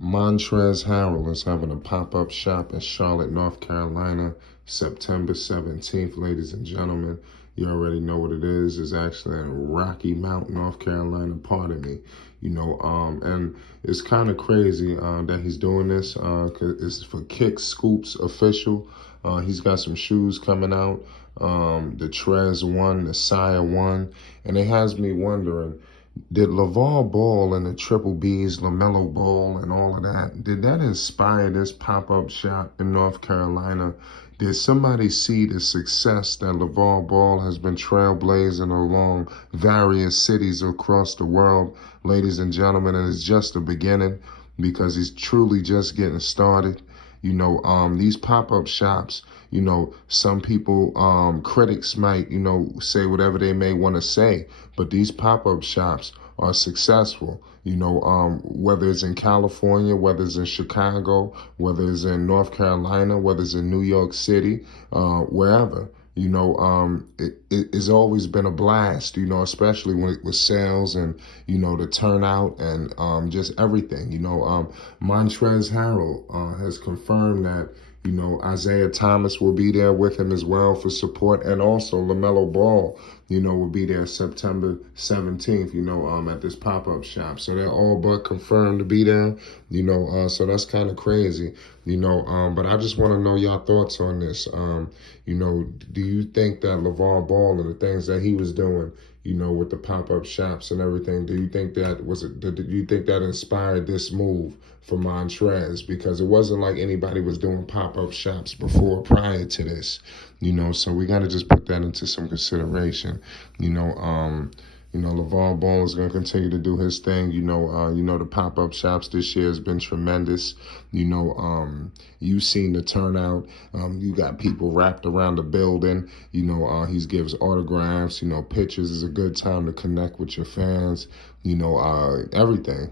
Montrezl Harrell is having a pop-up shop in Charlotte, North Carolina, September 17th, ladies and gentlemen. You already know what it is. It's actually in Rocky Mount, North Carolina, pardon me. And it's kind of crazy that he's doing this because it's for Kick Scoops official. He's got some shoes coming out, the Trez 1, the Sire 1, and it has me wondering, did Lavar Ball and the Triple B's, LaMelo Ball and all of that, did that inspire this pop-up shop in North Carolina? Did somebody see the success that Lavar Ball has been trailblazing along various cities across the world? Ladies and gentlemen, and it's just the beginning because he's truly just getting started. These pop-up shops, some people, critics might, say whatever they may want to say, but these pop-up shops are successful, whether it's in California, whether it's in Chicago, whether it's in North Carolina, whether it's in New York City, wherever. It's always been a blast, especially with sales and, the turnout and just everything. Montrezl Harrell has confirmed that, Isaiah Thomas will be there with him as well for support. And also LaMelo Ball, will be there September 17th, at this pop-up shop. So they're all but confirmed to be there, so that's kind of crazy, but I just want to know your thoughts on this. Do you think that LaVar Ball and the things that he was doing, with the pop-up shops and everything, do you think that inspired this move for Montrez? Because it wasn't like anybody was doing pop-up shops prior to this, so we got to just put that into some consideration. LaVar Ball is going to continue to do his thing. The pop-up shops this year has been tremendous. You've seen the turnout. You got people wrapped around the building. He gives autographs, pictures. Is a good time to connect with your fans, everything,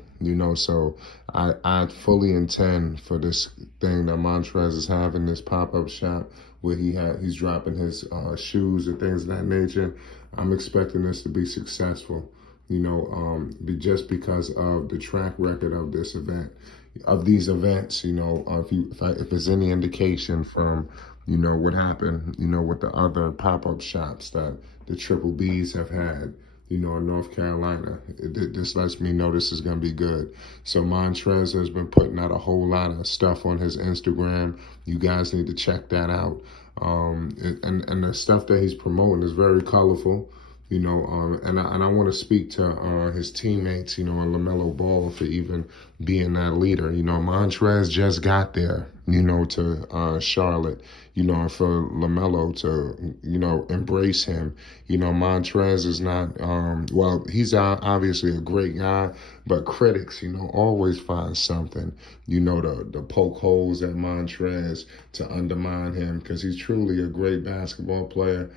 So I fully intend for this thing that Montrez is having, this pop-up shop, where he's dropping his shoes and things of that nature. I'm expecting this to be successful, just because of the track record of this event, of these events. If there's any indication from, what happened, with the other pop-up shops that the Triple B's have had, in North Carolina, this lets me know this is going to be good. So Montrez has been putting out a whole lot of stuff on his Instagram. You guys need to check that out. And the stuff that he's promoting is very colorful, and I want to speak to his teammates, and LaMelo Ball for even being that leader. Montrez just got there, to Charlotte, and for LaMelo to, embrace him. Montrez is not, he's obviously a great guy, but critics, always find something, to poke holes at Montrez, to undermine him, because he's truly a great basketball player.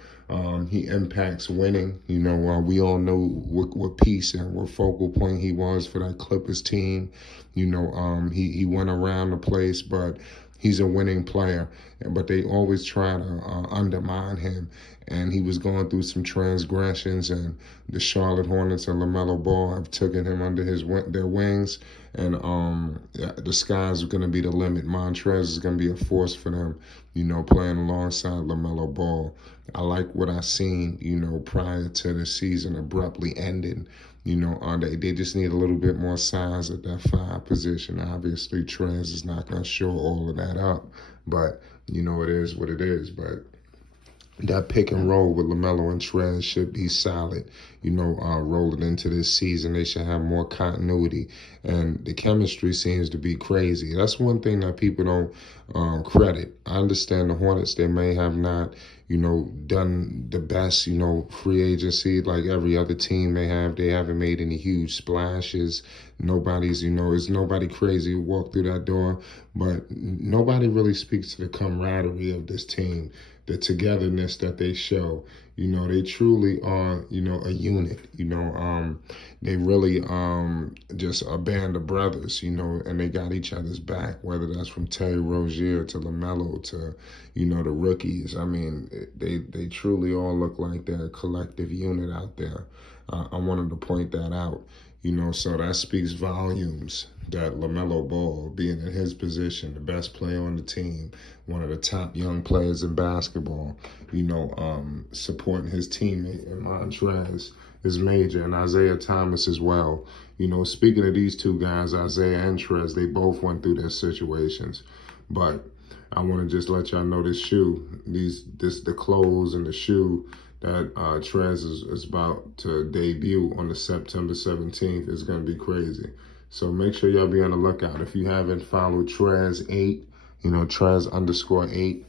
He impacts winning. We all know what piece and what focal point he was for that Clippers team. He went around the place, but he's a winning player. But they always try to undermine him. And he was going through some transgressions, and the Charlotte Hornets and LaMelo Ball have taken him under their wings. And the sky's going to be the limit. Montrez is going to be a force for them, playing alongside LaMelo Ball. I like what I seen, prior to the season abruptly ending. They just need a little bit more size at that 5 position. Obviously, Trez is not going to show all of that up, but, it is what it is. But that pick and roll with LaMelo and Trez should be solid, rolling into this season. They should have more continuity, and the chemistry seems to be crazy. That's one thing that people don't credit. I understand the Hornets, they may have not, done the best, free agency like every other team may have. They haven't made any huge splashes. Nobody's, is nobody crazy who walked through that door, but nobody really speaks to the camaraderie of this team, the togetherness that they show. They truly are, a unit. They really just a band of brothers, and they got each other's back, whether that's from Terry Rozier to LaMelo to, the rookies. I mean, they truly all look like they're a collective unit out there. I wanted to point that out, so that speaks volumes that LaMelo Ball, being in his position, the best player on the team, one of the top young players in basketball, supporting his teammate in Montrezl is major, and Isaiah Thomas as well. Speaking of these two guys, Isaiah and Trez, they both went through their situations. But I want to just let y'all know this shoe, the clothes and the shoe that Trez is about to debut on the September 17th is going to be crazy. So make sure y'all be on the lookout. If you haven't followed Trez8, Trez_8,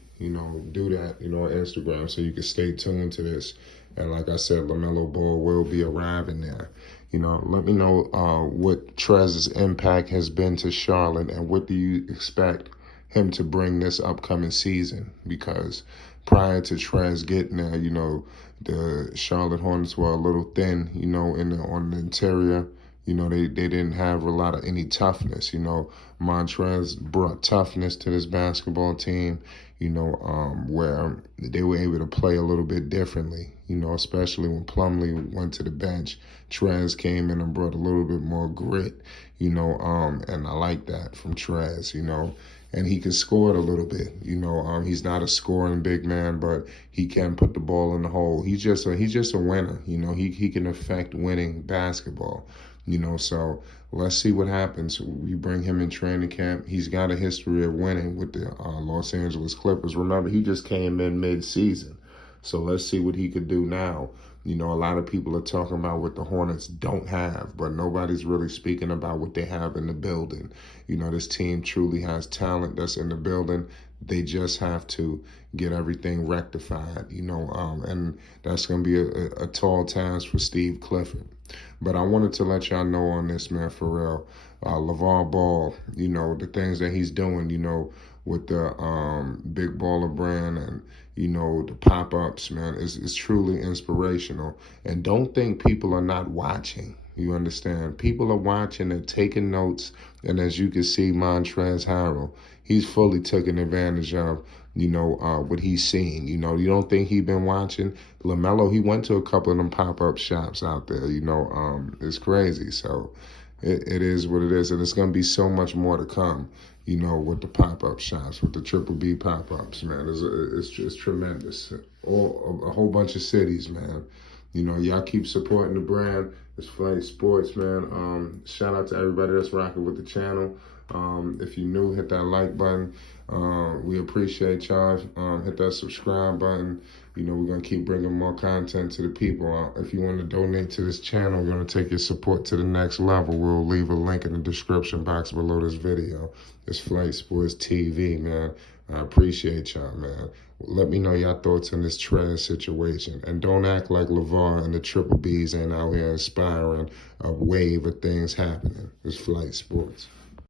do that, on Instagram so you can stay tuned to this. And like I said, LaMelo Ball will be arriving there. Let me know what Trez's impact has been to Charlotte and what do you expect him to bring this upcoming season, because prior to Trez getting there, the Charlotte Hornets were a little thin, on the interior. They didn't have a lot of any toughness. Montrezl brought toughness to this basketball team, where they were able to play a little bit differently, especially when Plumlee went to the bench. Trez came in and brought a little bit more grit, and I like that from Trez, and he can score it a little bit. He's not a scoring big man, but he can put the ball in the hole. He's just a winner. He can affect winning basketball. So let's see what happens. We bring him in training camp. He's got a history of winning with the Los Angeles Clippers. Remember, he just came in mid-season. So let's see what he could do now. A lot of people are talking about what the Hornets don't have, but nobody's really speaking about what they have in the building. This team truly has talent that's in the building. They just have to get everything rectified, and that's going to be a tall task for Steve Clifford. But I wanted to let y'all know on this, man, for real. Lavar Ball, the things that he's doing, with the Big Baller brand and, the pop-ups, man, is truly inspirational. And don't think people are not watching. You understand? People are watching, they're taking notes. And as you can see, Montrezl Harrell, he's fully taking advantage of, what he's seen. You don't think he's been watching? LaMelo, he went to a couple of them pop-up shops out there, it's crazy. So it is what it is. And it's going to be so much more to come, with the pop-up shops, with the Triple B pop-ups, man. It's tremendous. A whole bunch of cities, man. Y'all keep supporting the brand. It's Flight Sports, man. Shout out to everybody that's rocking with the channel. If you're new, hit that like button. We appreciate y'all. Hit that subscribe button. We're going to keep bringing more content to the people. If you want to donate to this channel, we're going to take your support to the next level. We'll leave a link in the description box below this video. It's Flight Sports TV, man. I appreciate y'all, man. Let me know your thoughts on this Trez situation. And don't act like Lavar and the Triple Bs ain't out here inspiring a wave of things happening. It's Flight Sports.